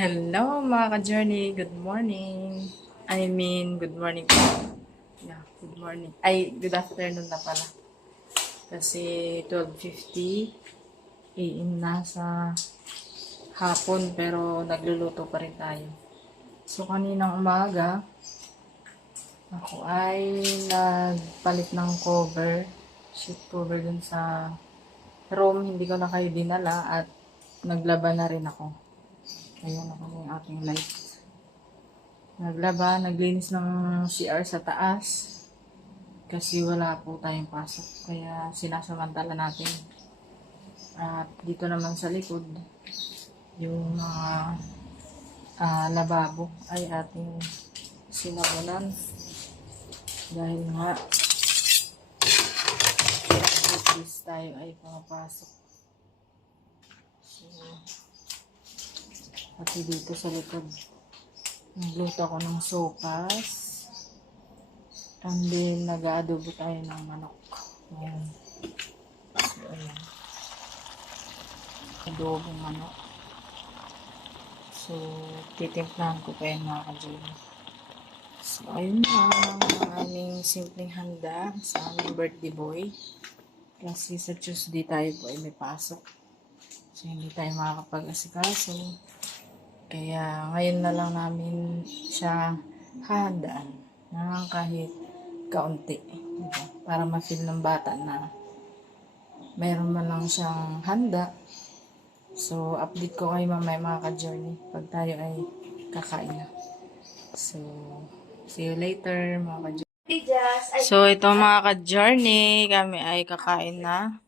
Hello mga ka-journey, good morning. Good morning po. Yeah, good morning. Good afternoon na pala. Kasi 12:50 AM na sa hapon pero nagluluto pa rin tayo. So kaninang umaga, ako ay nagpalit ng cover, sheet cover dun sa room. Hindi ko na kayo dinala at naglaba na rin ako. Ayan ako yung aking light. Naglaba, naglinis ng CR sa taas kasi wala po tayong pasok. Kaya sinasamantala natin. At dito naman sa likod, yung mga lababo ay ating sinabunan. Dahil nga, at least tayo ay pumapasok. So, pati dito sa likod, nagluto ako ng sopas. And then, nag-aadobo tayo ng manok. Ayan. So, ayan. Adobong manok. So, titimplahan ko pa yan mga ka-journey. So, ayun na. Ang aming simpleng handa sa aming birthday boy. Kasi sa Tuesday tayo po ay may pasok. So, hindi tayo makakapag-asikaso. Kaya, ngayon na lang namin siya hahandaan ng kahit kaunti. Diba? Para ma-feel ng bata na mayroon man lang siyang handa. So, update ko kayo mamaya mga ka-journey pag tayo ay kakain na. So, see you later mga ka-journey. So, ito mga ka-journey, kami ay kakain na.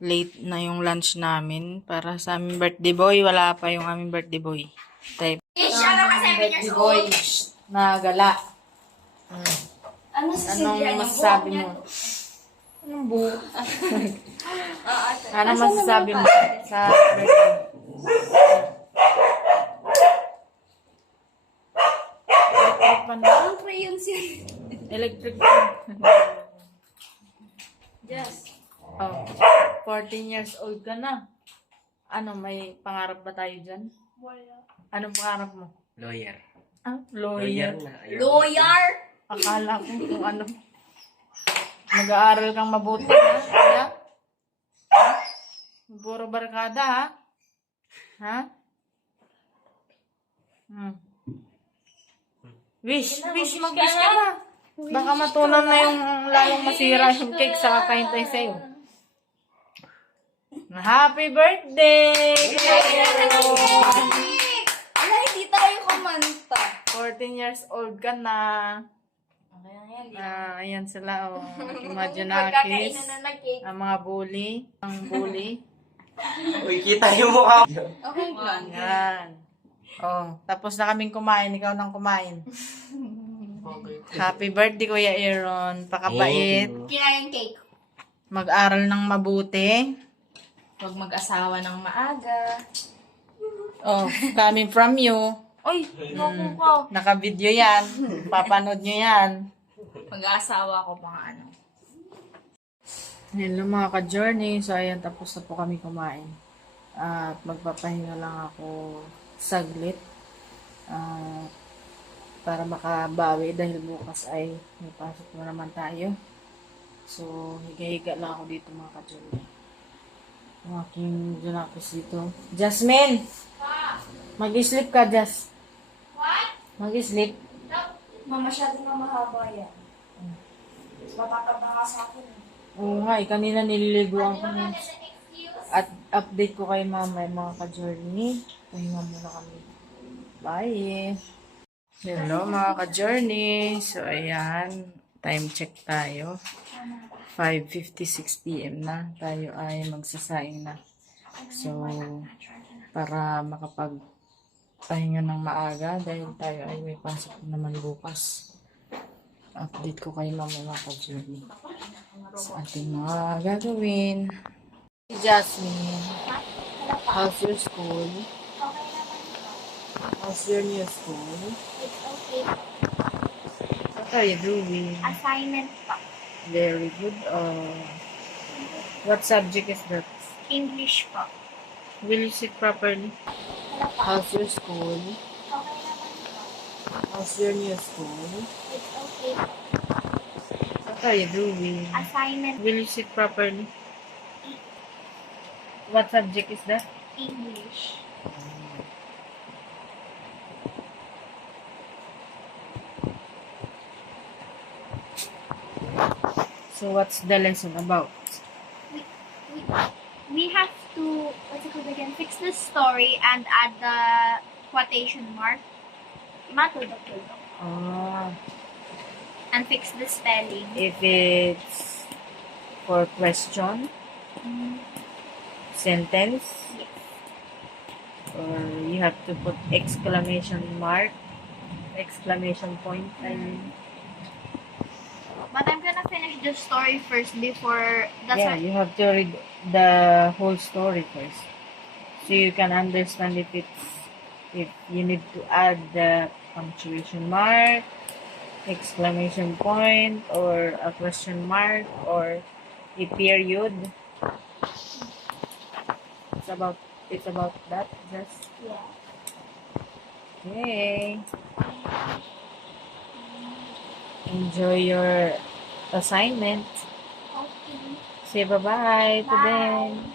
Late na yung lunch namin. Para sa aming birthday boy, wala pa yung aming birthday boy. Type. Birthday boy na gala. Anong masasabi mo? Anong buo? Anong masasabi mo sa birthday? Electric pan ba? Ang crayons yun. Electric pan. Yes. Oh, 14 years old ka na. Ano, may pangarap ba tayo dyan? Wala. Anong pangarap mo? Lawyer. Ah, lawyer. na. Lawyer? Akala ko kung ano. Mag-aaral kang mabuti, ha? Kaya? Puro barkada, ha? Ha? Wish mag-wish ka na. Baka matunaw na yung lalong masira yung cake sa kakahintay sa'yo. Happy birthday! Ala, hindi tayo kumanta. 14 years old ka na. Ayan sila, oh. Imaginakis. Magkakainan na ng cake. Ang mga bully. Ang bully. Uy, kita yung mukha. Okay lang. Yan. Oh, tapos na kaming kumain. Ikaw nang kumain. Happy birthday, Kuya Aaron. Pakabait. Kinayang cake. Mag-aral ng mabuti. Huwag mag-asawa ng maaga. Oh, coming from you. Uy, naku ko. Naka-video yan. Papanood nyo yan. Mag-aasawa ko mga ano. Hello mga ka-journey. So, ayan, tapos na po kami kumain. At magpapahinga lang ako saglit. Para makabawi dahil bukas ay may pasok na naman tayo. So, higa-higa lang ako dito mga ka-journey. Ang aking junakis dito. Jasmine! Mag-sleep ka, Jas. What? Mag-sleep. Masyado na mahaba yan. Matataba ka sa akin. Oo nga, kanina nililiguan ko na. At update ko kay mama mga ka-journey. Pahinga muna kami. Bye! Hello mga ka-journey. So, ayan. Time check tayo. 5:56 PM na. Tayo ay magsasaing na. So, para makapagpahinga ng maaga dahil tayo ay may pasok naman bukas. Update ko kayo mamaya mga ka-journey sa ating mga gagawin. Jasmine, how's your school? How's your new school? It's okay. What are you doing? Assignment pa. Very good. What subject is that? English pa. Will you sit properly? Wala How's your school? Okay naman po. How's your new school? It's okay po. What are you doing? Assignment Will you sit properly? What subject is that? English. So what's the lesson about? We, we, we have to, what's it called again, fix the story and add the quotation mark. Matulog-tulog. Ah, And fix the spelling. if it's for question, sentence, Yes. or you have to put exclamation mark, exclamation point, I mean. But I'm gonna finish the story first before, that's Yeah, why, you have to read the whole story first. So you can understand if you need to add the punctuation mark, exclamation point, or a question mark, or a period. It's about that. Just yeah. okay. Enjoy your assignment. Okay. Say bye-bye to Bye. them.